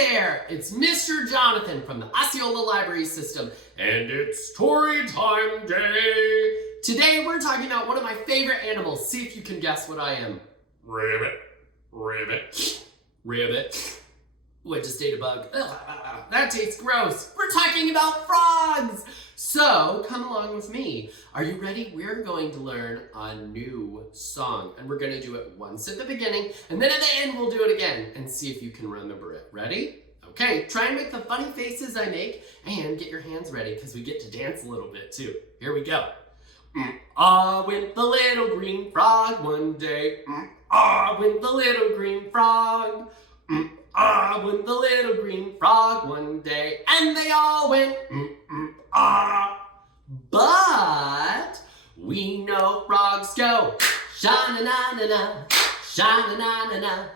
there! It's Mr. Jonathan from the Osceola Library System, and it's Storytime Day! Today we're talking about one of my favorite animals. See if you can guess what I am. Ribbit. Ribbit. Ribbit. What, just ate a bug? Ugh, that tastes gross. We're talking about frogs! So, come along with me. Are you ready? We're going to learn a new song, and we're going to do it once at the beginning, and then at the end we'll do it again, and see if you can remember it. Ready? Okay, try and make the funny faces I make, and get your hands ready, because we get to dance a little bit too. Here we go. Went the little green frog one day. Went the little green frog. Went the little green frog one day, and they all went But we know frogs go sha-na-na-na-na, sha-na-na-na-na,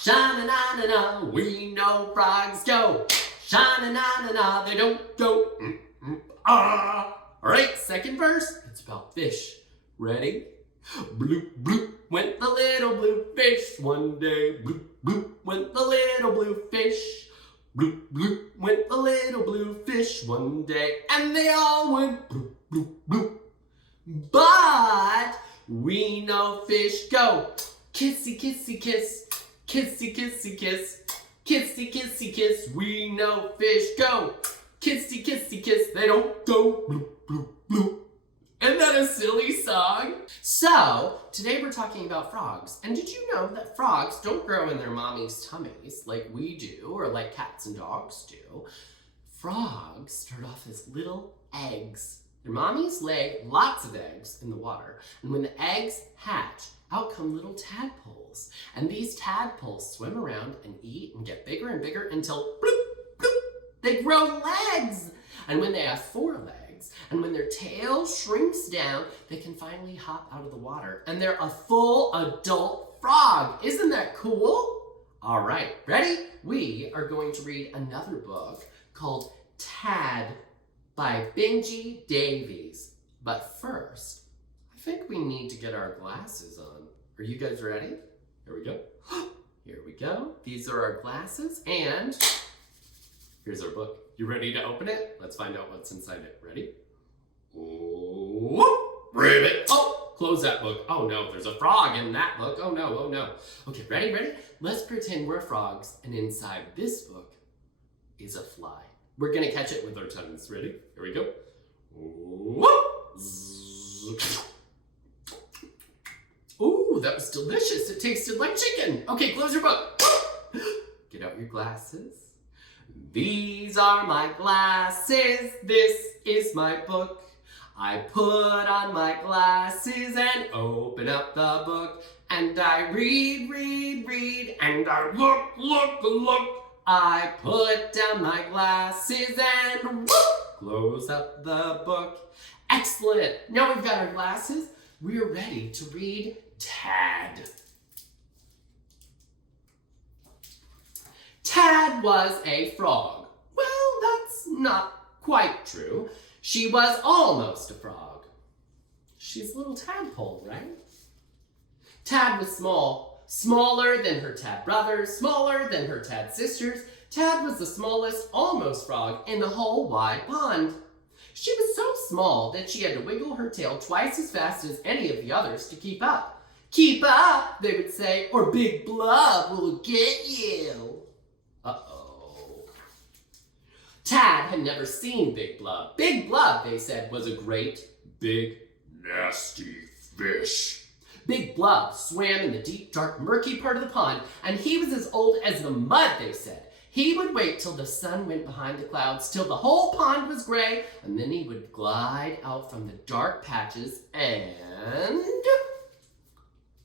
sha-na-na-na-na. We know frogs go sha-na-na-na-na. They don't go All right, second verse. It's about fish. Ready? Bloop, bloop, went the little blue fish one day. Bloop, bloop, went the little blue fish. Bloop, bloop, went the little blue fish one day, and they all went bloop, bloop, bloop. But we know fish go kissy, kissy, kiss, kissy, kissy, kiss, kissy, kissy, kiss. We know fish go kissy, kissy, kiss. They don't go bloop, bloop, bloop. Isn't that a silly song? So, today we're talking about frogs. And did you know that frogs don't grow in their mommy's tummies like we do, or like cats and dogs do? Frogs start off as little eggs. Their mommies lay lots of eggs in the water. And when the eggs hatch, out come little tadpoles. And these tadpoles swim around and eat and get bigger and bigger until bloop, bloop, they grow legs. And when they have 4 legs, and when their tail shrinks down, they can finally hop out of the water. And they're a full adult frog. Isn't that cool? All right, ready? We are going to read another book called Tad by Benji Davies. But first, I think we need to get our glasses on. Are you guys ready? Here we go. Here we go. These are our glasses, and here's our book. You ready to open it? Let's find out what's inside it. Ready? Ribbit. Oh, close that book. Oh no, there's a frog in that book. Oh no, oh no. Okay, ready, ready? Let's pretend we're frogs, and inside this book is a fly. We're gonna catch it with our tongues. Ready? Here we go. Ooh, that was delicious. It tasted like chicken. Okay, close your book. Get out your glasses. These are my glasses. This is my book. I put on my glasses and open up the book, and I read, read, read, and I look, look, look. I put down my glasses and close up the book. Excellent. Now we've got our glasses. We're ready to read Tad. Tad was a frog. Well, that's not quite true. She was almost a frog. She's a little tadpole, right? Tad was small, smaller than her tad brothers, smaller than her tad sisters. Tad was the smallest almost frog in the whole wide pond. She was so small that she had to wiggle her tail twice as fast as any of the others to keep up. Keep up, they would say, or Big Blub will get you. Tad had never seen Big Blub. Big Blub, they said, was a great, big, nasty fish. Big Blub swam in the deep, dark, murky part of the pond, and he was as old as the mud, they said. He would wait till the sun went behind the clouds, till the whole pond was gray, and then he would glide out from the dark patches and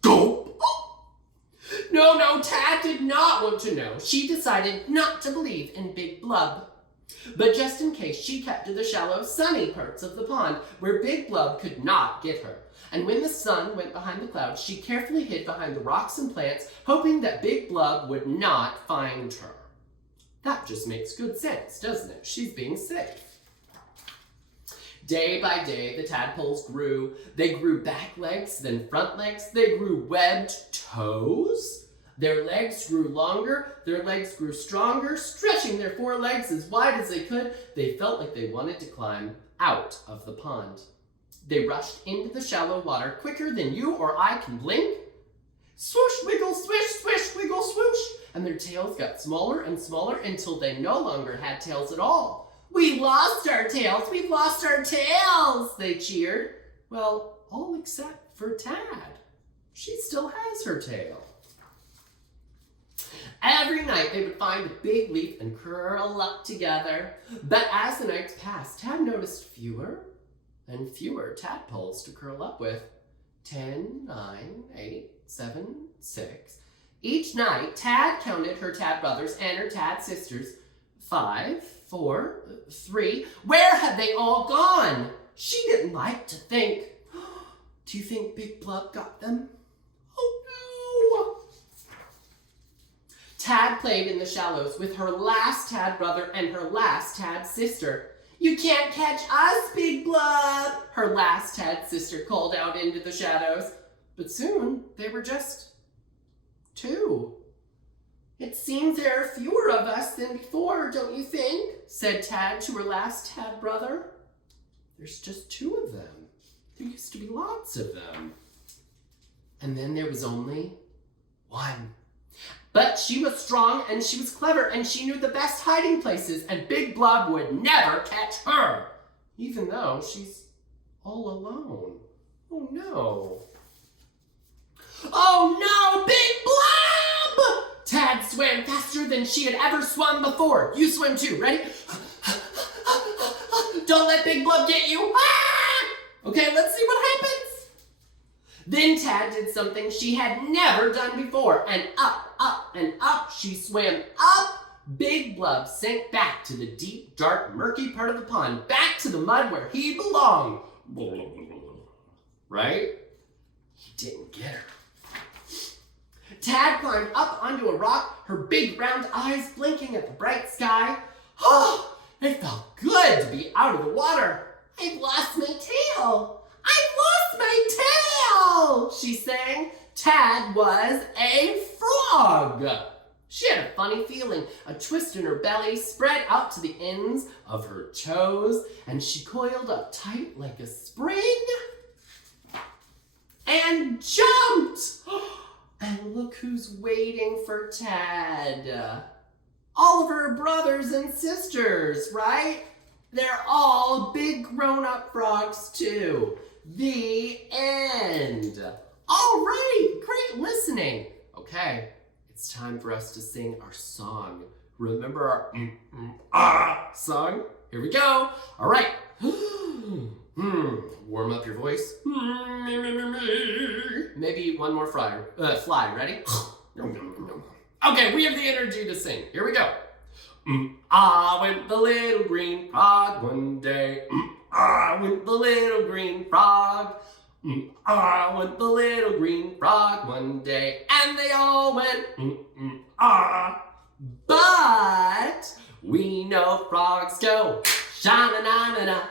gulp. No, Tad did not want to know. She decided not to believe in Big Blub. But just in case, she kept to the shallow, sunny parts of the pond where Big Blub could not get her. And when the sun went behind the clouds, she carefully hid behind the rocks and plants, hoping that Big Blub would not find her. That just makes good sense, doesn't it? She's being safe. Day by day, the tadpoles grew. They grew back legs, then front legs. They grew webbed toes. Their legs grew longer, their legs grew stronger, stretching their forelegs as wide as they could. They felt like they wanted to climb out of the pond. They rushed into the shallow water quicker than you or I can blink. Swoosh, wiggle, swish, swish, wiggle, swoosh. And their tails got smaller and smaller until they no longer had tails at all. We lost our tails, we've lost our tails, they cheered. Well, all except for Tad. She still has her tail. Every night they would find a big leaf and curl up together. But as the nights passed, Tad noticed fewer and fewer tadpoles to curl up with. 10, 9, 8, 7, 6. Each night, Tad counted her tad brothers and her tad sisters. 5, 4, 3. Where had they all gone? She didn't like to think. Do you think Big Blub got them? Oh no! Tad played in the shallows with her last tad brother and her last tad sister. You can't catch us, Big Blub, her last tad sister called out into the shadows. But soon they were just 2. It seems there are fewer of us than before, don't you think? Said Tad to her last tad brother. There's just 2 of them. There used to be lots of them. And then there was only 1. But she was strong and she was clever and she knew the best hiding places and Big Blub would never catch her, even though she's all alone. Oh no. Oh no, Big Blub! Tad swam faster than she had ever swum before. You swim too, ready? Don't let Big Blub get you. Okay, let's see what happens. Then Tad did something she had never done before, and up she swam up. Big Blub sank back to the deep, dark, murky part of the pond, back to the mud where he belonged. Right? He didn't get her. Tad climbed up onto a rock, her big round eyes blinking at the bright sky. Oh, it felt good to be out of the water. I've lost my tail. I've lost my tail, she sang. Tad was a frog. She had a funny feeling, a twist in her belly spread out to the ends of her toes, and she coiled up tight like a spring and jumped. And look who's waiting for Tad. All of her brothers and sisters, right? They're all big grown-up frogs too. The end. All right, great listening. Okay, it's time for us to sing our song. Remember our song? Here we go. All right. Warm up your voice. Maybe one more fly. Ready? Okay, we have the energy to sing. Here we go. Went the little green frog one day. Went the little green frog. Went the little green frog one day. And they all went But we know frogs go sha-na-na-na-na,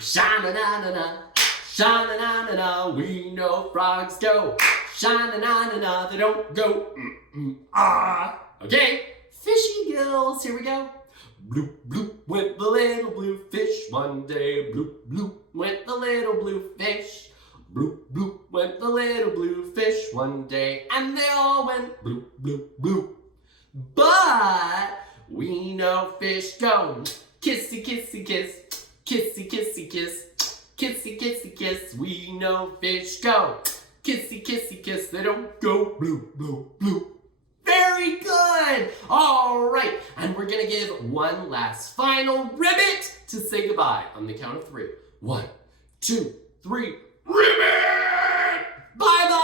sha-na-na-na-na, sha-na-na-na-na. We know frogs go sha-na-na-na-na. They don't go Okay, fishy gills, here we go. Bloop, bloop, went the little blue fish one day. Bloop, bloop, went the little blue fish. Bloop, bloop, went the little blue fish one day. And they all went bloop, bloop, bloop. But we know fish go kissy, kissy, kiss. Kissy, kissy, kiss. Kissy, kissy, kiss. We know fish go kissy, kissy, kiss. They don't go bloop, bloop, bloop. Very good. All right. And we're going to give one last final ribbit to say goodbye on the count of 3. 1, 2, 3. Ribbit! Bye-bye.